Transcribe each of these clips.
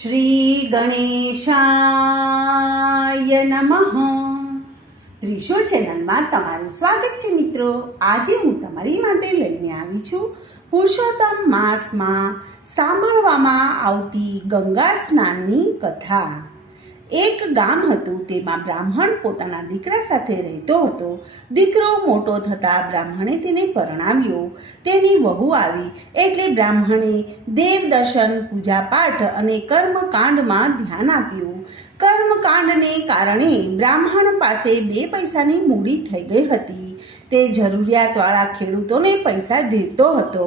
શ્રી ગણેશાય નમઃ. ત્રિશુળ ચેનલમાં તમારું સ્વાગત છે મિત્રો. આજે હું તમારી માટે લઈને આવી છું પુરુષોત્તમ માસમાં સાંભળવામાં આવતી ગંગા સ્નાનની કથા. એક ગામ હતું, તેમાં બ્રાહ્મણ પોતાના દીકરા સાથે રહેતો હતો. દીકરો મોટો થતાં બ્રાહ્મણે તેને પરણાવ્યો. તેની વહુ આવી એટલે બ્રાહ્મણે દેવ દર્શન, પૂજાપાઠ અને કર્મકાંડમાં ધ્યાન આપ્યું. કર્મકાંડને કારણે બ્રાહ્મણ પાસે 2 પૈસાની મૂડી થઈ ગઈ હતી. તે જરૂરિયાતવાળા ખેડૂતોને પૈસા દેતો હતો.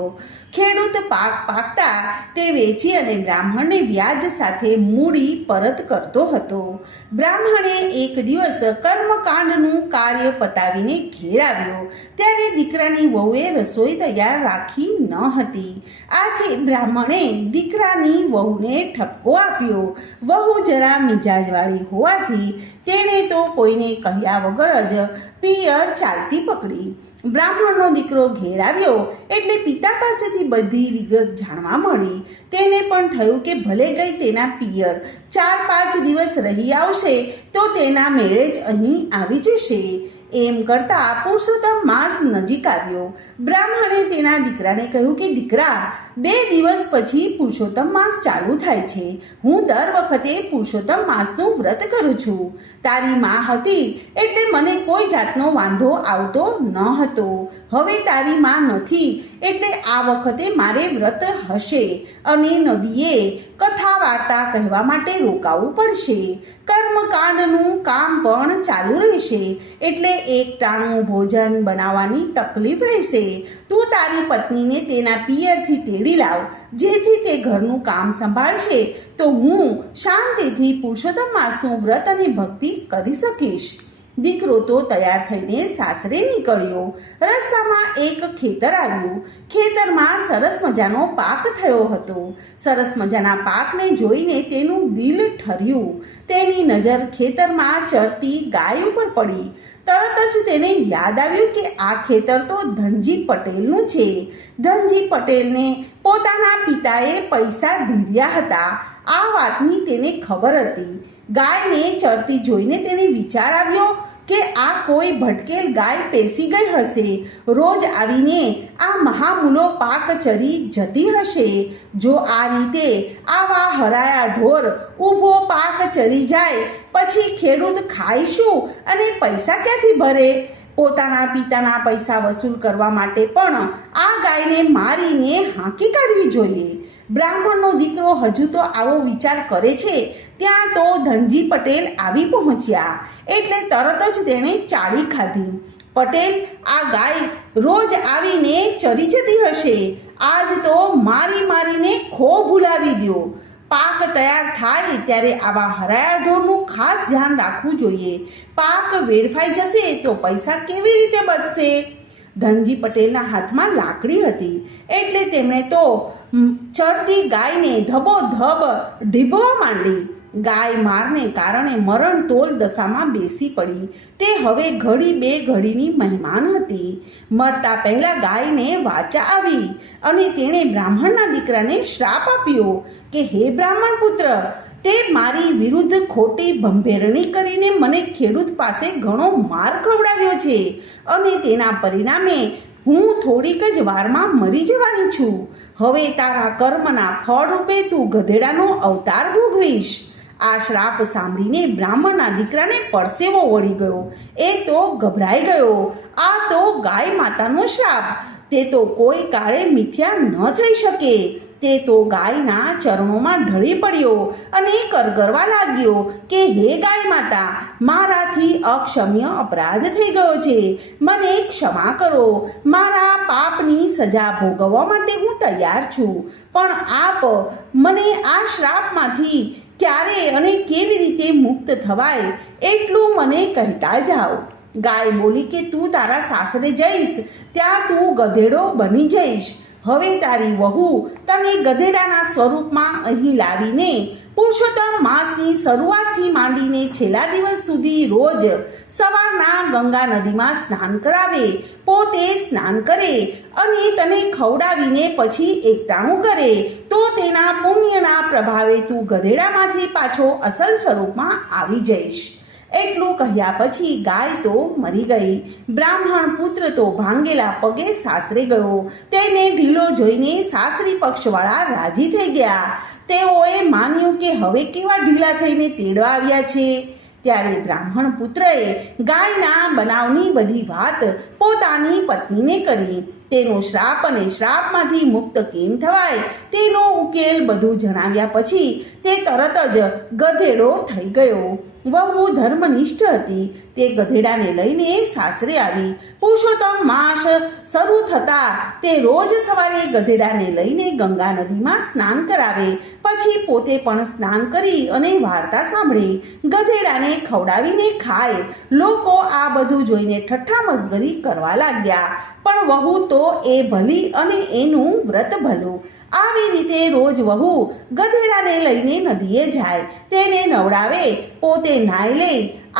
ખેડૂત પાક પાકતા તે વેચી અને બ્રાહ્મણને વ્યાજ સાથે મૂડી પરત કરતો હતો. બ્રાહ્મણે એક દિવસ કર્મકાંડનું કાર્ય પતાવીને ઘેર આવ્યો ત્યારે દીકરાની વહુએ રસોઈ તૈયાર રાખી ન હતી. આથી બ્રાહ્મણે દીકરાની વહુને ઠપકો આપ્યો. વહુ જરા મિજાજવાળી હોવાથી તેણે તો કોઈને કહ્યા વગર જ પિયર ચાલતી પકડી. બ્રાહ્મણનો દીકરો ઘેર આવ્યો એટલે પિતા પાસેથી બધી વિગત જાણવા મળી. તેને પણ થયું કે ભલે ગઈ તેના પિયર 4-5 દિવસ રહી આવશે તો તેના મેળે જ અહીં આવી જશે. એમ કરતા પુરુષોત્તમ માસ નજીક આવ્યો. બ્રાહ્મણે તેના દીકરાને કહ્યું કે દીકરા, 2 દિવસ પછી પુરુષોત્તમ માસ ચાલુ થાય છે. હું દર વખતે પુરુષોત્તમ માસનું વ્રત કરું છું. તારી માં હતી એટલે મને કોઈ જાતનો વાંધો આવતો ન હતો. હવે તારી માં નથી એટલે આ વખતે મારે વ્રત હશે અને નદીએ કથા વાર્તા કહેવા માટે રોકાવું પડશે. કર્મકાંડનું કામ પણ ચાલુ રહેશે એટલે એકટાણું ભોજન બનાવવાની તકલીફ રહેશે. તું તારી પત્નીને તેના પિયરથી તેડી લાવ, જેથી તે ઘરનું કામ સંભાળશે તો હું શાંતિથી પુરુષોત્તમ માસનું વ્રત અને ભક્તિ કરી શકીશ. દીકરો તો તૈયાર થઈને સાસરે નીકળ્યો. રસ્તામાં એક ખેતર આવ્યું. ખેતરમાં સરસ મજાનો પાક થયો હતો. સરસ મજાના પાકને જોઈને તેનું દિલ ઠર્યું. તેની નજર ખેતરમાં ચરતી ગાય ઉપર પડી. તરત જ તેને યાદ આવ્યું કે આ ખેતર તો ધનજી પટેલનું છે. ધનજી પટેલને પોતાના પિતાએ પૈસા ધીર્યા હતા. આ વાતની તેને ખબર હતી. ગાયને ચરતી જોઈને તેને વિચાર આવ્યો કે આ કોઈ ભટકેલ ગાય પેસી ગઈ હશે. રોજ આવીને આ મહામૂલો પાક ચરી જતી હશે. જો આ રીતે આવા હરાયા ઢોર ઊભો પાક ચરી જાય પછી ખેડૂત ખાય શું અને પૈસા ક્યાંથી ભરે? પોતાના પિતાના પૈસા વસૂલ કરવા માટે પણ આ ગાયને મારીને હાંકી કાઢવી જોઈએ. બ્રાહ્મણનો દીકરો હજુ તો આવો વિચાર કરે છે ત્યાં તો ધનજી પટેલ આવી પહોંચ્યા એટલે તરત જ તેણે ચાળી ખાધી. પટેલ, આ ગાય રોજ આવીને ચરી જતી હશે. આજ તો મારી મારીને ખો ભૂલાવી દો. પાક તૈયાર થાય ત્યારે આવા હરાયા ઢોરનું ખાસ ધ્યાન રાખવું જોઈએ. પાક વેડફાઈ જશે તો પૈસા કેવી રીતે બચશે? ધનજી પટેલના હાથમાં લાકડી હતી એટલે તેમણે તો ચરતી ગાયને ધબોધબ ઢીબવા માંડી. ગાય મારને કારણે મરણતોલ દશામાં બેસી પડી. તે હવે ઘડી 2 ઘડીની મહેમાન હતી. મરતા પહેલા ગાયને વાચા આવી અને તેણે બ્રાહ્મણના દીકરાને શ્રાપ આપ્યો કે હે બ્રાહ્મણ પુત્ર, તે મારી વિરુદ્ધ ખોટી ભંભેરણી કરીને મને ખેડૂત પાસે ઘણો માર ખવડાવ્યો છે અને તેના પરિણામે હું થોડીક જ વારમાં મરી જવાની છું. હવે તારા કર્મના ફળ રૂપે તું ગધેડાનો અવતાર ભોગવીશ. આ શ્રાપ સાંભળીને બ્રાહ્મણના દીકરાને પરસેવો વળી ગયો. એ તો ગભરાઈ ગયો. આ તો ગાય માતાનો શ્રાપ. તે તો કોઈ કાળે મિથ્યા ન થઈ શકે. તે તો ગાયના ચરણોમાં ઢળી પડ્યો અને કરગરવા લાગ્યો કે હે ગાય માતા, મારાથી અક્ષમ્ય અપરાધ થઈ ગયો છે. મને ક્ષમા કરો. મારા પાપની સજા ભોગવવા માટે હું તૈયાર છું. પણ આપ મને આ શ્રાપમાંથી ક્યારે અને કેવી રીતે મુક્ત થવાય એટલું મને કહેતા જાઓ. ગાય બોલી કે તું તારા સાસરે જઈશ ત્યાં તું ગધેડો બની જઈશ. હવે તારી વહુ તને ગધેડાના સ્વરૂપમાં અહીં લાવીને પુરુષોત્તમ માસની શરૂઆતથી માંડીને છેલ્લા દિવસ સુધી રોજ સવારના ગંગા નદીમાં સ્નાન કરાવે, પોતે સ્નાન કરે અને તને ખવડાવીને પછી એકટાણું કરે તો તેના પુણ્યના પ્રભાવે તું ગધેડામાંથી પાછો અસલ સ્વરૂપમાં આવી જઈશ. એટલું કહ્યા પછી ગાય તો મરી ગઈ. બ્રાહ્મણ પુત્ર તો ભાંગેલા પગે સાસરે ગયો. તેને ઢીલો જોઈને સાસરી પક્ષવાળા રાજી થઈ ગયા. તેઓએ માન્યું કે હવે કેવા ઢીલા થઈને તેડવા આવ્યા છે. ત્યારે બ્રાહ્મણ પુત્રએ ગાયના બનાવની બધી વાત પોતાની પત્નીને કરી. તેનો શ્રાપ અને શ્રાપમાંથી મુક્ત કેમ થવાય તેનો ઉકેલ બધું જણાવ્યા પછી તે તરત જ ગધેડો થઈ ગયો. વહુ ધર્મનિષ્ઠ હતી. તે ગધેડાને લઈને સાસરે આવી. પુરુષોત્તમ માસ શરૂ થતાં તે રોજ સવારે ગધેડાને લઈને ગંગા નદીમાં સ્નાન કરાવે. પછી પોતે પણ સ્નાન કરી અને વાર્તા સાંભળે. ગધેડાને ખવડાવીને ખાય. લોકો આ બધું જોઈને ઠઠ્ઠા મસ્કરી કરવા લાગ્યા. પણ વહુ તો એ ભલી અને એનું વ્રત ભલું. આવી રીતે રોજ વહુ ગધેડાને લઈને નદીએ જાય, તેને નવડાવે, પોતે નાહી લે.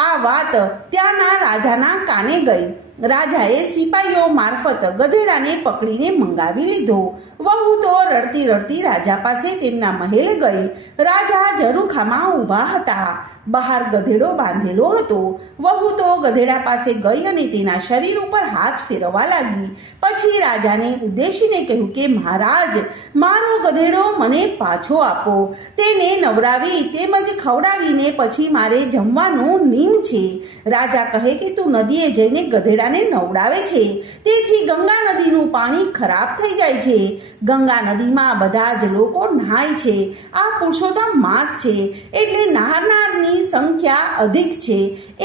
આ વાત ત્યાંના રાજાના કાને ગઈ. રાજાએ સિપાહીઓ મારફત ગધેડાને પકડીને મંગાવી લીધો. વહુ તો રડતી રડતી રાજા પાસે તેમના મહેલે ગઈ. રાજા ઝરૂખામાં ઊભા હતા. બહાર ગધેડો બાંધેલો હતો. વહુ તો ગધેડા પાસે ગઈ અને તેના શરીર ઉપર હાથ ફેરવવા લાગી. પછી રાજાને ઉદ્દેશીને કહ્યું કે મહારાજ, મારો ગધેડો મને પાછો આપો. તેને નવરાવી તેમજ ખવડાવીને પછી મારે જમવાનું નિયમ છે. રાજા કહે કે તું નદીએ જઈને ગધેડાને નવડાવે છે, તેથી ગંગા નદીનું પાણી ખરાબ થઈ જાય છે. ગંગા નદીમાં બધા જ લોકો નહાય છે. આ પુરુષોત્તમ માસ છે, એટલે નહાનારની સંખ્યા અધિક છે.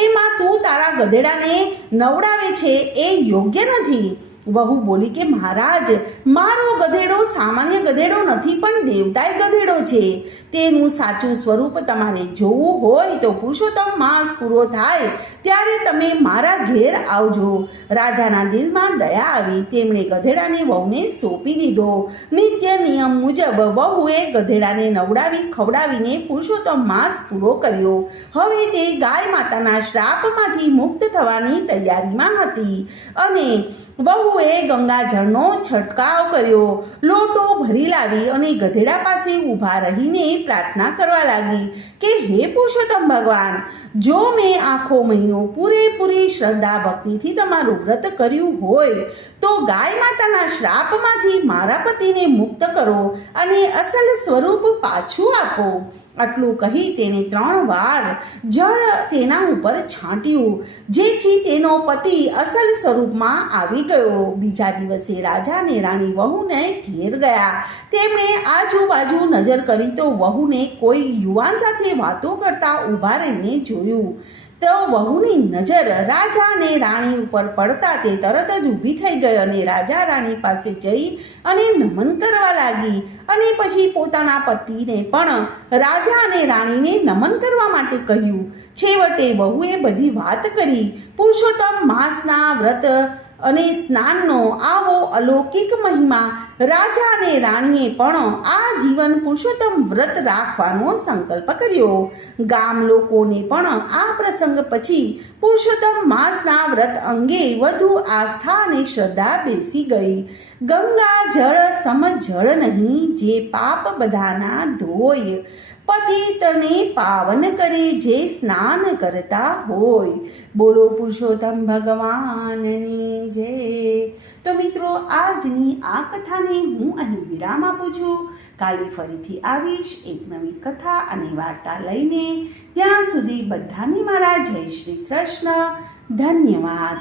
એમાં તું તારા ગધેડાને નવડાવે છે એ યોગ્ય નથી. વહુ બોલી કે મહારાજ, મારો ગધેડો સામાન્ય ગધેડો નથી, પણ દેવતાય ગધેડો છે. તેનું સાચું સ્વરૂપ તમારે જોવું હોય તો પુરુષોત્તમ માસ પૂરો થાય ત્યારે તમે મારા ઘેર આવજો. રાજાના દિલમાં દયા આવી. તેમણે ગધેડાને વહુને સોંપી દીધો. નિત્ય નિયમ મુજબ વહુએ ગધેડાને નવડાવી ખવડાવીને પુરુષોત્તમ માસ પૂરો કર્યો. હવે તે ગાય માતાના શ્રાપમાંથી મુક્ત થવાની તૈયારીમાં હતી અને વહુએ ગંગાજળનો છંટકાવ કર્યો. લોટો ભરી લાવી અને ગધેડા પાસે ઊભા રહીને પ્રાર્થના કરવા લાગી કે હે પુરુષોત્તમ ભગવાન, જો મેં આખો મહિનો પૂરેપૂરી શ્રદ્ધા ભક્તિથી તમારું વ્રત કર્યું હોય તો ગાય માતાના શ્રાપમાંથી મારા પતિને મુક્ત કરો અને અસલ સ્વરૂપ પાછું આપો. આટલું કહી તેને 3 વાર જળ તેના ઉપર છાંટ્યું, જેથી તેનો પતિ અસલ સ્વરૂપમાં આવી ગયો. બીજા દિવસે રાજા અને રાણી વહુને ઘેર ગયા. તેમણે આજુબાજુ નજર કરી તો વહુને કોઈ યુવાન સાથે વાતો કરતા ઊભા રહીને જોયું. તો વહુની નજર રાજા અને રાણી ઉપર પડતા તે તરત જ ઊભી થઈ ગઈ અને રાજા રાણી પાસે જઈ અને નમન કરવા લાગી અને પછી પોતાના પતિને પણ રાજા અને રાણીને નમન કરવા માટે કહ્યું. છેવટે વહુએ બધી વાત કરી. પુરુષોત્તમ માસના વ્રત અને સ્નાનનો આવો અલૌકિક મહિમા રાજા અને રાણીએ પણ આ જીવન પુરુષોત્તમ વ્રત રાખવાનો સંકલ્પ કર્યો. ગામ લોકોને પણ આ પ્રસંગ પછી પુરુષોત્તમ માસના વ્રત અંગે વધુ આસ્થા અને શ્રદ્ધા બેસી ગઈ. ગંગા જળ સમ જળ નહીં, જે પાપ બધાના ધોય. પતિતને પાવન કરે જે સ્નાન કરતા હોય. બોલો પુરુષોત્તમ ભગવાનની જય. તો મિત્રો, આજની આ કથાને હું અહીં વિરામ આપું છું. કાલે ફરીથી આવીશ એક નવી કથા અને વાર્તા લઈને. ત્યાં સુધી બધાને મારા જય શ્રી કૃષ્ણ. ધન્યવાદ.